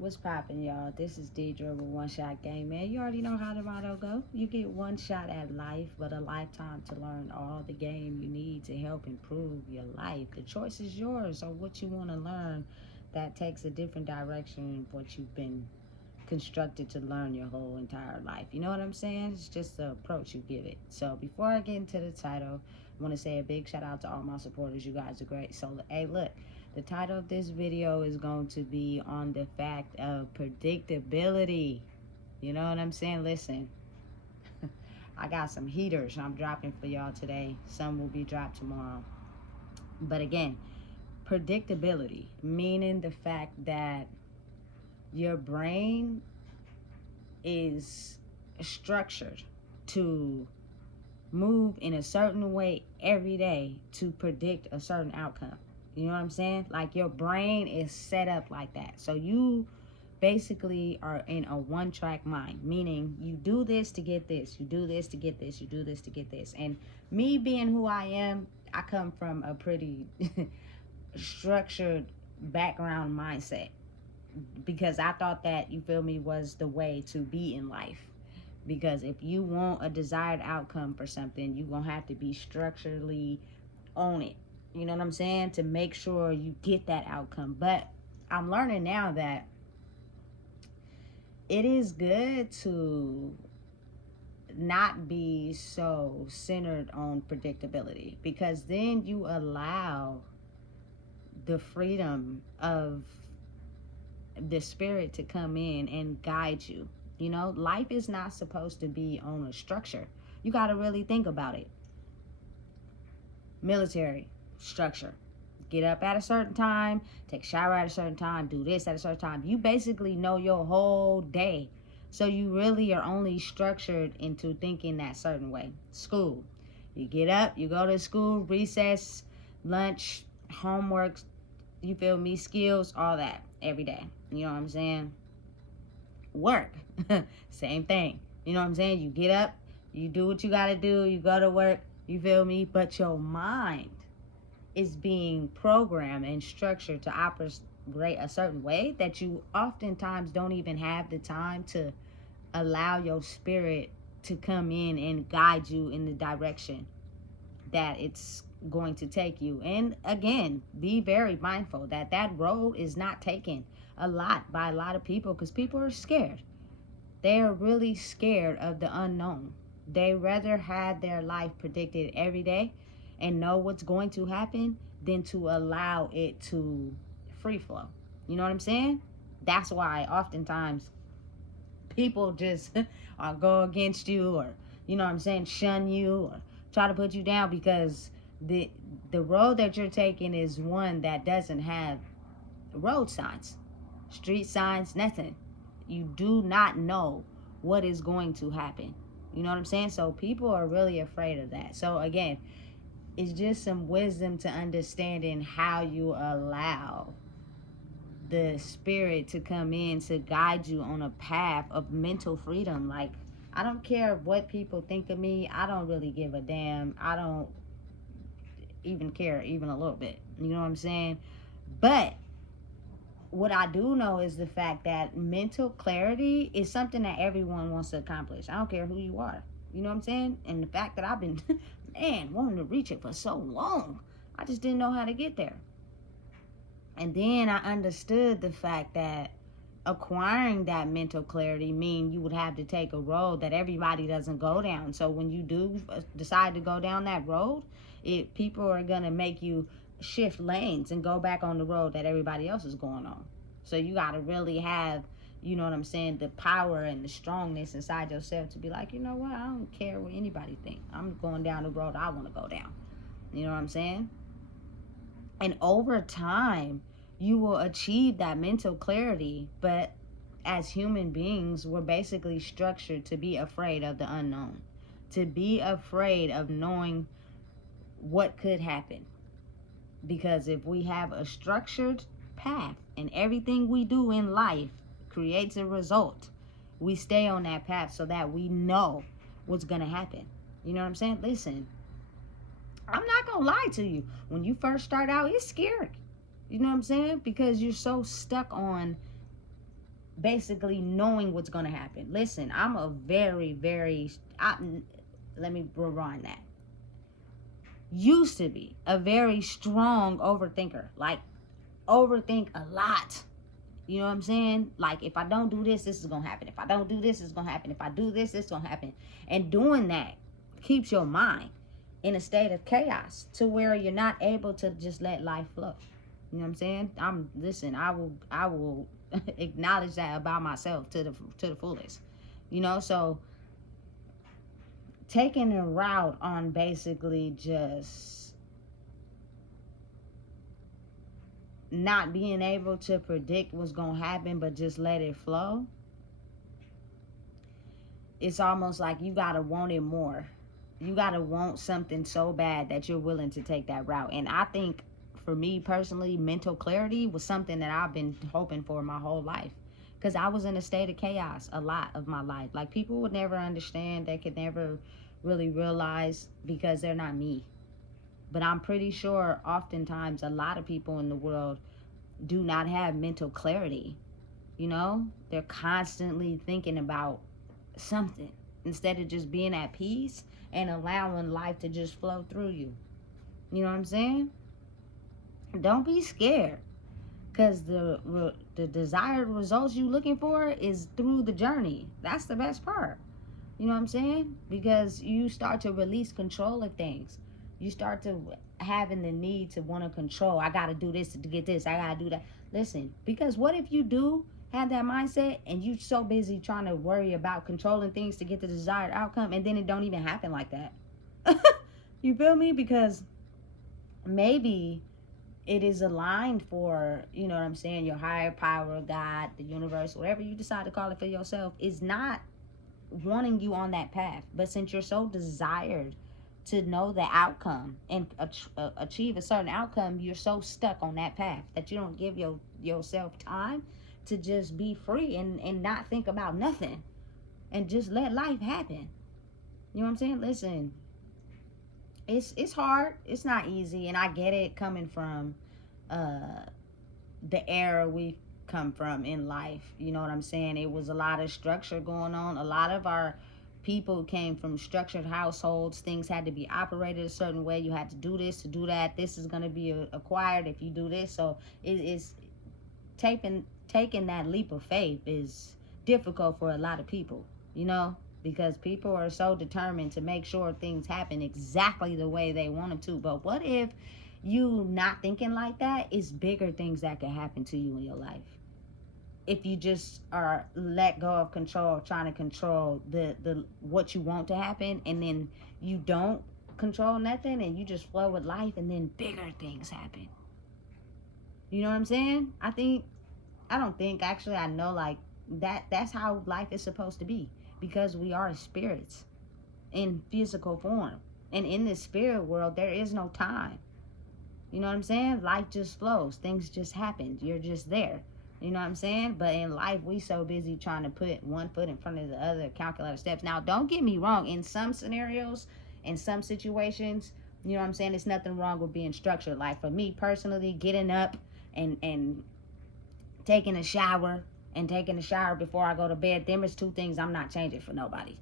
What's poppin', y'all? This is Deidre with One Shot Game, man. You already know how the motto go. You get one shot at life, but a lifetime to learn all the game you need to help improve your life. The choice is yours on what you want to learn that takes a different direction than what you've been constructed to learn your whole entire life. You know what I'm saying? It's just the approach you give it. So before I get into the title, I want to say a big shout out to all my supporters. You guys are great. So, hey, look. The title of this video is going to be on the fact of predictability. You know what I'm saying? Listen, I got some heaters I'm dropping for y'all today. Some will be dropped tomorrow. But again, predictability, meaning the fact that your brain is structured to move in a certain way every day to predict a certain outcome. You know what I'm saying? Like your brain is set up like that. So you basically are in a one-track mind, meaning you do this to get this, you do this to get this, you do this to get this. And me being who I am, I come from a pretty structured background mindset because I thought that, you feel me, was the way to be in life. Because if you want a desired outcome for something, you're going to have to be structurally on it. You know what I'm saying? To make sure you get that outcome. But I'm learning now that it is good to not be so centered on predictability, because then you allow the freedom of the spirit to come in and guide you. You know, life is not supposed to be on a structure. You got to really think about it. Military structure: get up at a certain time, take a shower at a certain time, do this at a certain time. You basically know your whole day, so you really are only structured into thinking that certain way. School: you get up, you go to school, recess, lunch, homework, you feel me, skills, all that every day. You know what I'm saying? Work, same thing. You know what I'm saying? You get up, you do what you gotta do, you go to work, you feel me, but your mind is being programmed and structured to operate a certain way that you oftentimes don't even have the time to allow your spirit to come in and guide you in the direction that it's going to take you. And again, be very mindful that that road is not taken a lot by a lot of people, because people are scared. They are really scared of the unknown. They rather have their life predicted every day and know what's going to happen than to allow it to free flow. You know what I'm saying? That's why oftentimes people just go against you, or, you know what I'm saying, shun you or try to put you down, because the road that you're taking is one that doesn't have road signs, street signs, nothing. You do not know what is going to happen. You know what I'm saying? So people are really afraid of that. So again, it's just some wisdom to understanding how you allow the spirit to come in to guide you on a path of mental freedom. Like, I don't care what people think of me. I don't really give a damn. I don't even care even a little bit. You know what I'm saying? But what I do know is the fact that mental clarity is something that everyone wants to accomplish. I don't care who you are. You know what I'm saying? And the fact that I've been, man, wanting to reach it for so long, I just didn't know how to get there. And then I understood the fact that acquiring that mental clarity mean you would have to take a road that everybody doesn't go down. So when you do decide to go down that road, people are going to make you shift lanes and go back on the road that everybody else is going on. So you got to really have, you know what I'm saying, the power and the strongness inside yourself to be like, you know what, I don't care what anybody think. I'm going down the road I want to go down. You know what I'm saying? And over time, you will achieve that mental clarity. But as human beings, we're basically structured to be afraid of the unknown, to be afraid of knowing what could happen. Because if we have a structured path and everything we do in life creates a result, we stay on that path so that we know what's going to happen. You know what I'm saying? Listen, I'm not going to lie to you. When you first start out, it's scary. You know what I'm saying? Because you're so stuck on basically knowing what's going to happen. Listen, I'm a let me rewind that. Used to be a very strong overthinker. Like, overthink a lot. You know what I'm saying? Like, if I don't do this, this is going to happen. If I don't do this, it's going to happen. If I do this, it's going to happen. And doing that keeps your mind in a state of chaos to where you're not able to just let life flow. You know what I'm saying? I will acknowledge that about myself to the fullest. You know, so taking a route on basically just not being able to predict what's going to happen, but just let it flow. It's almost like you got to want it more. You got to want something so bad that you're willing to take that route. And I think for me personally, mental clarity was something that I've been hoping for my whole life. Because I was in a state of chaos a lot of my life. Like, people would never understand. They could never really realize because they're not me. But I'm pretty sure oftentimes a lot of people in the world do not have mental clarity. You know? They're constantly thinking about something instead of just being at peace and allowing life to just flow through you. You know what I'm saying? Don't be scared. Because the desired results you're looking for is through the journey. That's the best part. You know what I'm saying? Because you start to release control of things. You start to having the need to want to control. I got to do this to get this. I got to do that. Listen, because what if you do have that mindset and you so busy trying to worry about controlling things to get the desired outcome, and then it don't even happen like that? You feel me? Because maybe it is aligned for, you know what I'm saying, your higher power, God, the universe, whatever you decide to call it for yourself, is not wanting you on that path. But since you're so desired to know the outcome and achieve a certain outcome, you're so stuck on that path that you don't give yourself time to just be free and not think about nothing and just let life happen. You know what I'm saying? Listen, it's hard. It's not easy, and I get it coming from the era we come from in life. You know what I'm saying? It was a lot of structure going on. A lot of our people came from structured households. Things had to be operated a certain way. You had to do this to do that. This is going to be acquired if you do this. So it is taking that leap of faith is difficult for a lot of people, you know, because people are so determined to make sure things happen exactly the way they want them to. But what if you not thinking like that? It's bigger things that can happen to you in your life if you just are let go of control, trying to control the what you want to happen, and then you don't control nothing and you just flow with life, and then bigger things happen. You know what I'm saying? I know, like, that's how life is supposed to be, because we are spirits in physical form, and in this spirit world there is no time. You know what I'm saying? Life just flows. Things just happen. You're just there. You know what I'm saying? But in life, we so busy trying to put one foot in front of the other, calculate steps. Now, don't get me wrong. In some scenarios, in some situations, you know what I'm saying, there's nothing wrong with being structured. Like, for me personally, getting up and taking a shower before I go to bed, them is two things I'm not changing for nobody.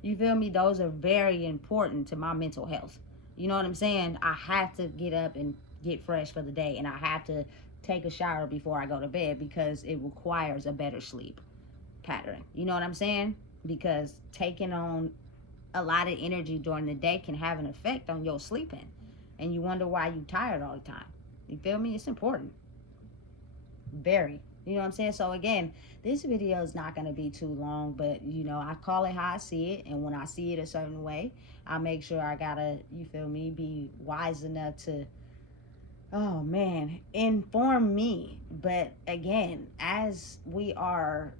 You feel me? Those are very important to my mental health. You know what I'm saying? I have to get up and get fresh for the day, and I have to take a shower before I go to bed because it requires a better sleep pattern. You know what I'm saying? Because taking on a lot of energy during the day can have an effect on your sleeping, and you wonder why you're tired all the time. You feel me? It's important. Very. You know what I'm saying? So again, this video is not going to be too long, but you know, I call it how I see it, and when I see it a certain way, I make sure I gotta, you feel me, be wise enough to, oh man, inform me. But again, as we are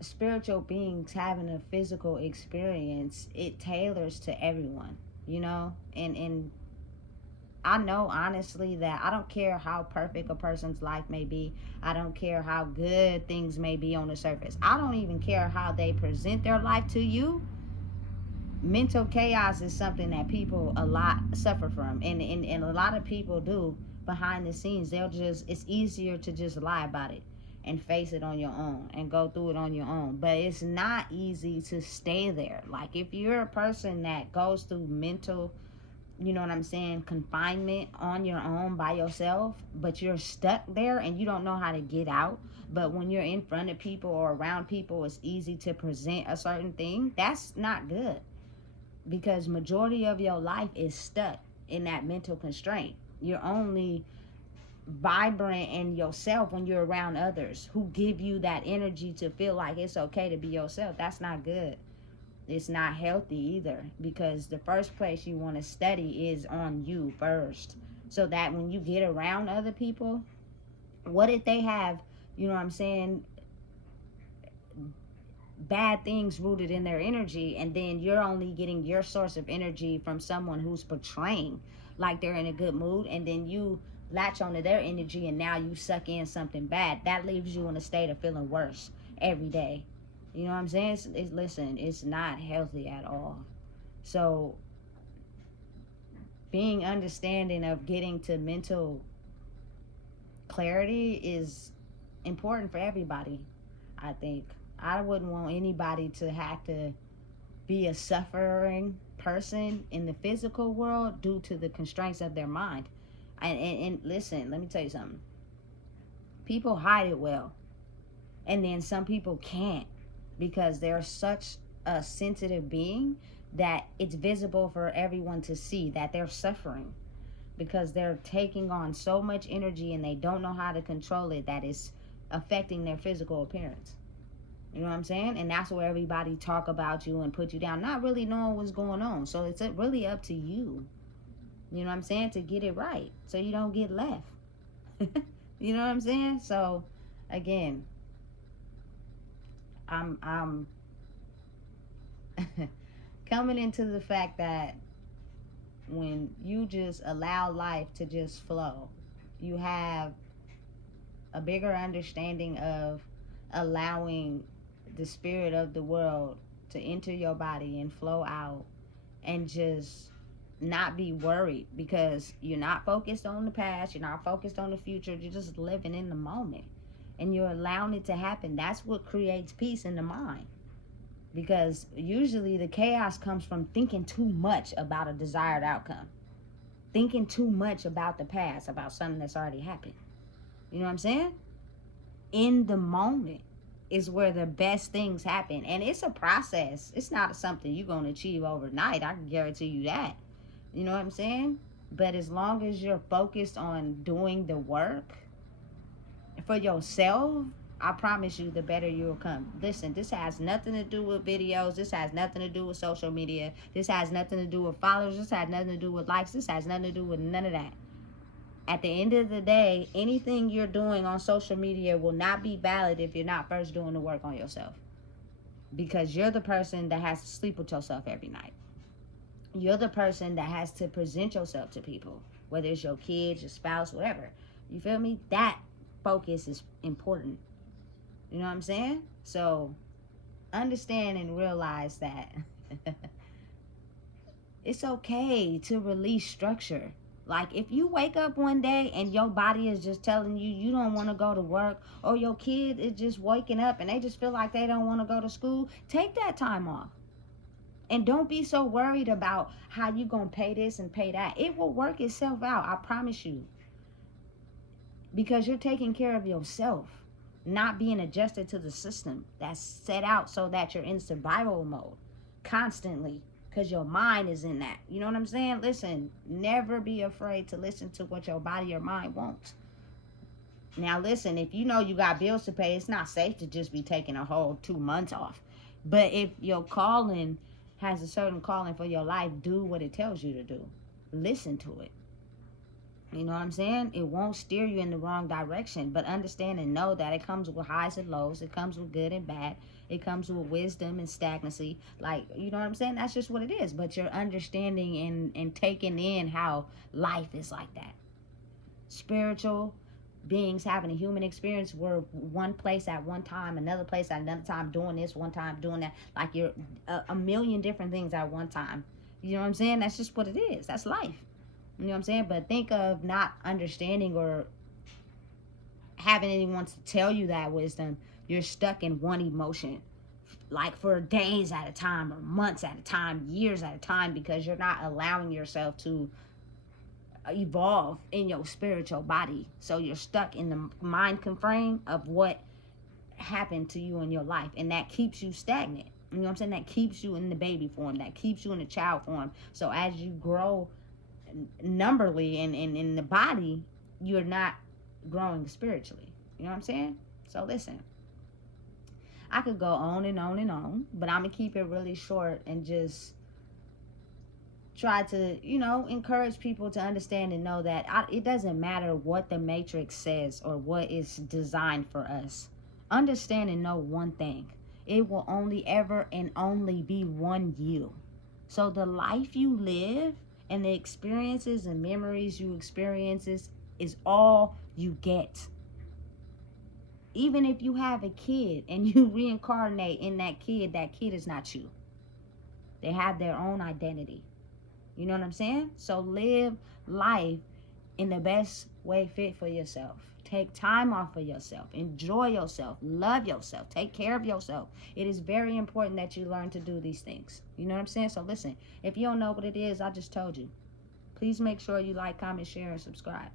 spiritual beings having a physical experience, it tailors to everyone, you know? And I know honestly that I don't care how perfect a person's life may be. I don't care how good things may be on the surface. I don't even care how they present their life to you. Mental chaos is something that people a lot suffer from, and a lot of people do behind the scenes. It's easier to just lie about it. and face it on your own and go through it on your own. But it's not easy to stay there. Like, if you're a person that goes through mental, you know what I'm saying, confinement on your own by yourself, but you're stuck there and you don't know how to get out, but when you're in front of people or around people, it's easy to present a certain thing, that's not good. Because majority of your life is stuck in that mental constraint. You're only vibrant in yourself when you're around others who give you that energy to feel like it's okay to be yourself. That's not good. It's not healthy either, because the first place you want to study is on you first, so that when you get around other people, what if they have, you know what I'm saying, bad things rooted in their energy, and then you're only getting your source of energy from someone who's portraying like they're in a good mood, and then you latch onto their energy and now you suck in something bad. That leaves you in a state of feeling worse every day. You know what I'm saying? Listen, it's not healthy at all. So being understanding of getting to mental clarity is important for everybody, I think. I wouldn't want anybody to have to be a suffering person in the physical world due to the constraints of their mind. And listen, let me tell you something. People hide it well. And then some people can't, because they're such a sensitive being that it's visible for everyone to see that they're suffering, because they're taking on so much energy and they don't know how to control it, that it's affecting their physical appearance. You know what I'm saying? And that's where everybody talk about you and put you down, not really knowing what's going on. So it's really up to you, you know what I'm saying, to get it right so you don't get left. You know what I'm saying? So again, I'm coming into the fact that when you just allow life to just flow, you have a bigger understanding of allowing the spirit of the world to enter your body and flow out, and just not be worried, because you're not focused on the past, you're not focused on the future, you're just living in the moment and you're allowing it to happen. That's what creates peace in the mind, because usually the chaos comes from thinking too much about a desired outcome, thinking too much about the past, about something that's already happened. You know what I'm saying? In the moment is where the best things happen. And it's a process. It's not something you're going to achieve overnight. I can guarantee you that. You know what I'm saying? But as long as you're focused on doing the work for yourself, I promise you, the better you'll come. Listen, this has nothing to do with videos. This has nothing to do with social media. This has nothing to do with followers. This has nothing to do with likes. This has nothing to do with none of that. At the end of the day, anything you're doing on social media will not be valid if you're not first doing the work on yourself. Because you're the person that has to sleep with yourself every night. You're the person that has to present yourself to people, whether it's your kids, your spouse, whatever. You feel me? That focus is important. You know what I'm saying? So understand and realize that it's okay to release structure. Like, if you wake up one day and your body is just telling you you don't want to go to work, or your kid is just waking up and they just feel like they don't want to go to school, take that time off. And don't be so worried about how you going to pay this and pay that. It will work itself out, I promise you. Because you're taking care of yourself, not being adjusted to the system that's set out so that you're in survival mode constantly. Because your mind is in that. You know what I'm saying? Listen, never be afraid to listen to what your body or mind wants. Now, listen, if you know you got bills to pay, it's not safe to just be taking a whole 2 months off. But if your calling has a certain calling for your life, do what it tells you to do. Listen to it. You know what I'm saying? It won't steer you in the wrong direction. But understand and know that it comes with highs and lows. It comes with good and bad. It comes with wisdom and stagnancy. Like, you know what I'm saying? That's just what it is. But you're understanding and taking in how life is like that. Spiritual beings having a human experience, we're one place at one time, another place at another time, doing this one time, doing that. Like, you're a million different things at one time. You know what I'm saying? That's just what it is. That's life. You know what I'm saying? But think of not understanding or having anyone to tell you that wisdom, you're stuck in one emotion, like for days at a time, or months at a time, years at a time, because you're not allowing yourself to evolve in your spiritual body. So you're stuck in the mind frame of what happened to you in your life, and that keeps you stagnant. You know what I'm saying? That keeps you in the baby form, that keeps you in the child form. So as you grow numberly in the body, you're not growing spiritually. You know what I'm saying? So listen, I could go on and on and on, but I'm gonna keep it really short and just try to, encourage people to understand and know that it doesn't matter what the matrix says or what is designed for us. Understand and know one thing: it will only ever and only be one you. So the life you live and the experiences and memories you experiences is all you get. Even if you have a kid and you reincarnate in that kid is not you. They have their own identity. You know what I'm saying? So live life in the best way fit for yourself. Take time off for yourself. Enjoy yourself. Love yourself. Take care of yourself. It is very important that you learn to do these things. You know what I'm saying? So listen, if you don't know what it is, I just told you. Please make sure you like, comment, share, and subscribe.